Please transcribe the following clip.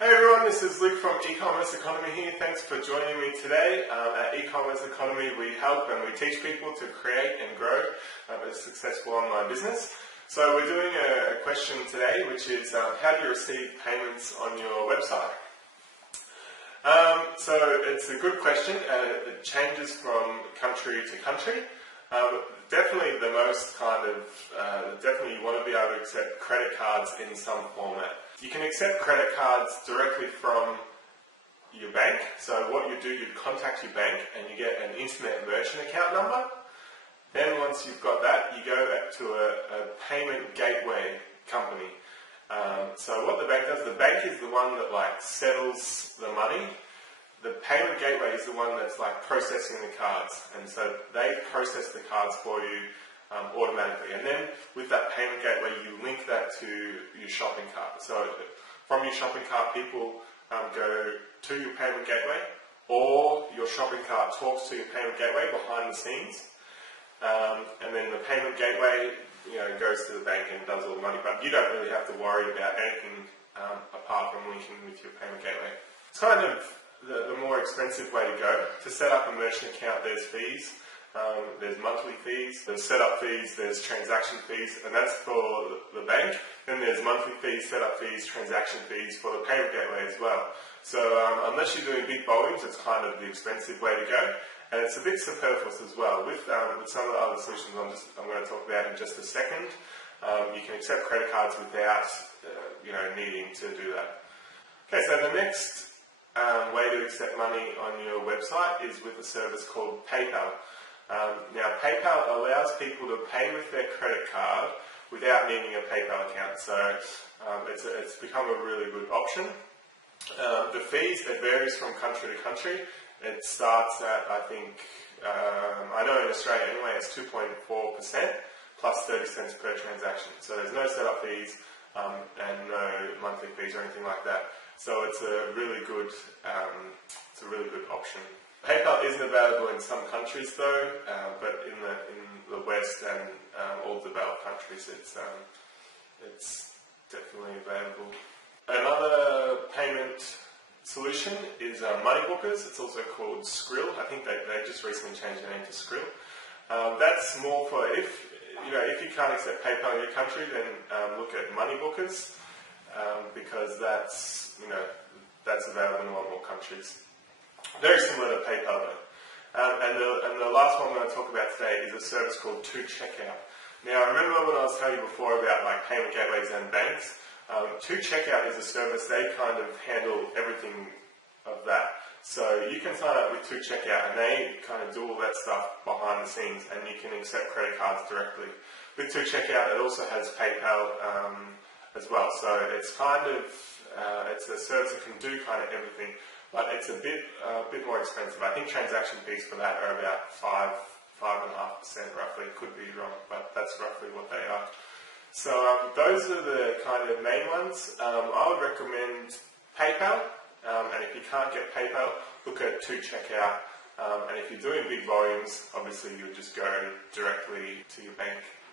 Hey everyone, this is Luke from eCommerce Economy here. Thanks for joining me today. At eCommerce Economy we help and we teach people to create and grow a successful online business. So we're doing a question today which is how do you receive payments on your website? So it's a good question. It changes from country to country. Definitely the most definitely you want to be able to accept credit cards in some format. You can accept credit cards directly from your bank. So what you do, you'd contact your bank and you get an internet merchant account number. Then once you've got that, you go to a payment gateway company. So what the bank does, the bank is the one that settles the money. The payment gateway is the one that's processing the cards, and so they process the cards for you automatically. And then with that payment gateway, you link that to your shopping cart. So from your shopping cart, people go to your payment gateway, or your shopping cart talks to your payment gateway behind the scenes, and then the payment gateway goes to the bank and does all the money. But you don't really have to worry about anything apart from linking with your payment gateway. It's kind of the more expensive way to go. To set up a merchant account, there's fees. There's monthly fees, there's setup fees, there's transaction fees, and that's for the bank. Then there's monthly fees, setup fees, transaction fees for the payment gateway as well. So unless you're doing big volumes, it's kind of the expensive way to go, and it's a bit superfluous as well. With some of the other solutions I'm going to talk about in just a second, you can accept credit cards without needing to do that. Okay, so the next way to accept money on your website is with a service called PayPal. Now PayPal allows people to pay with their credit card without needing a PayPal account, so it's become a really good option. The fees, it varies from country to country. It starts at, I know in Australia anyway, it's 2.4% plus 30 cents per transaction. So there's no setup fees and no monthly fees or anything like that. So it's a really good option. PayPal isn't available in some countries though, but in the West and all developed countries, it's definitely available. Another payment solution is Money Bookers. It's also called Skrill. I think they just recently changed the name to Skrill. That's more for if you can't accept PayPal in your country, then look at Money Bookers because that's available in a lot more countries. Very similar to PayPal though. And the last one I'm going to talk about today is a service called 2Checkout. Now remember when I was telling you before about payment gateways and banks, 2Checkout is a service, they kind of handle everything of that. So you can sign up with 2Checkout and they kind of do all that stuff behind the scenes, and you can accept credit cards directly. With 2Checkout it also has PayPal as well. So it's it's a service that can do kind of everything. But it's a bit more expensive. I think transaction fees for that are about 5.5% roughly. Could be wrong, but that's roughly what they are. So those are the kind of main ones. I would recommend PayPal, and if you can't get PayPal, look at 2Checkout. And if you're doing big volumes, obviously you would just go directly to your bank.